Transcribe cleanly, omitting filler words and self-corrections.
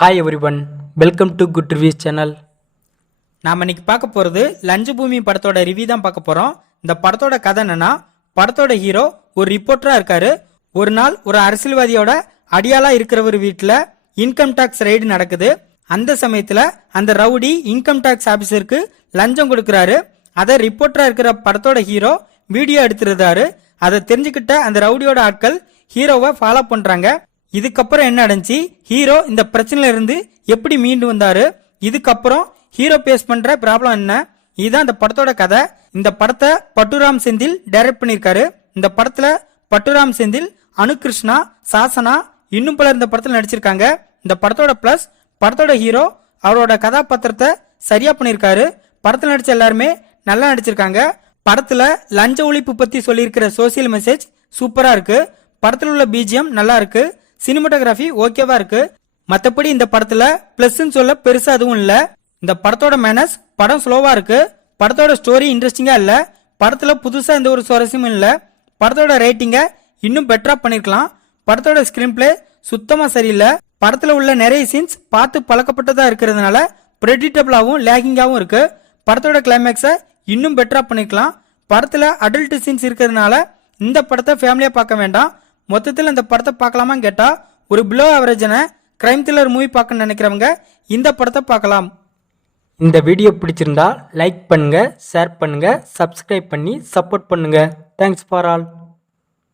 Hi everyone, welcome to good reviews channel. நாம் இன்னைக்கு பார்க்க போகிறது லஞ்ச பூமி படத்தோட ரிவ்யூ தான் பார்க்க போகிறோம். இந்த படத்தோட கதை என்னன்னா, படத்தோட ஹீரோ ஒரு ரிப்போர்ட்டராக இருக்காரு. ஒரு நாள் ஒரு அரசியல்வாதியோட அடியாளா இருக்கிறவர் வீட்டில் இன்கம் டாக்ஸ் ரைடு நடக்குது. அந்த சமயத்தில் அந்த ரவுடி இன்கம் டாக்ஸ் ஆபீசருக்கு லஞ்சம் கொடுக்குறாரு. அதை ரிப்போர்ட்டராக இருக்கிற படத்தோட ஹீரோ வீடியோ எடுத்துருந்தாரு. அதை தெரிஞ்சுக்கிட்ட அந்த ரவுடியோட ஆட்கள் ஹீரோவை ஃபாலோ பண்றாங்க. இதுக்கப்புறம் என்ன நடந்துச்சு, ஹீரோ இந்த பிரச்சனையில இருந்து எப்படி மீண்டு வந்தாரு, இதுக்கப்புறம் ஹீரோ பேஸ் பண்ற ப்ராப்ளம் என்ன, இதுதான் இந்த படத்தோட கதை. இந்த படத்தை பட்டுராம் செந்தில் டைரக்ட் பண்ணிருக்காரு. இந்த படத்துல பட்டுராம் செந்தில், அனுகிருஷ்ணா, சாசனா இன்னும் பலர் இந்த படத்துல நடிச்சிருக்காங்க. இந்த படத்தோட பிளஸ், படத்தோட ஹீரோ அவரோட கதாபாத்திரத்தை சரியா பண்ணிருக்காரு. படத்துல நடிச்ச எல்லாருமே நல்லா நடிச்சிருக்காங்க. படத்துல லஞ்ச ஒழிப்பு பத்தி சொல்லியிருக்கிற சோசியல் மெசேஜ் சூப்பரா இருக்கு. படத்துல உள்ள பிஜிஎம் நல்லா இருக்கு. சினிமாட்டோகிராஃபி ஓகேவா இருக்கு. மத்தபடி இந்த படத்துல பிளஸ் சொல்ல பெருசா அதுவும் இல்ல. இந்த படத்தோட மேனஸ், படம் ஸ்லோவா இருக்கு. படத்தோட ஸ்டோரி இன்ட்ரெஸ்டிங்கா இல்ல. படத்துல புதுசா எந்த ஒரு சுவாரஸ்யமும் இல்ல. படத்தோட ரேட்டிங்க இன்னும் பெட்டரா பண்ணிருக்கலாம். படத்தோட ஸ்கிரீன் பிளே சுத்தமா சரியில்லை. படத்துல உள்ள நிறைய சீன்ஸ் பார்த்து பழக்கப்பட்டதா இருக்கிறதுனால பிரெடிக்டபிளாவும் லேகிங்காவும் இருக்கு. படத்தோட கிளைமேக்ஸை இன்னும் பெட்டரா பண்ணிருக்கலாம். படத்துல அடல்ட் சீன்ஸ் இருக்கிறதுனால இந்த படத்தை ஃபேமிலியா பார்க்க வேண்டாம். மொத்தத்தில் இந்த படத்தை பார்க்கலாமான்னு கேட்டா, ஒரு பிலோ ஆவரேஜான கிரைம் த்ரில்லர் மூவி பார்க்க நினைக்கிறவங்க இந்த படத்தை பார்க்கலாம். இந்த வீடியோ பிடிச்சிருந்தா லைக் பண்ணுங்க, ஷேர் பண்ணுங்க, சப்ஸ்கிரைப் பண்ணி சப்போர்ட் பண்ணுங்க. Thanks for all.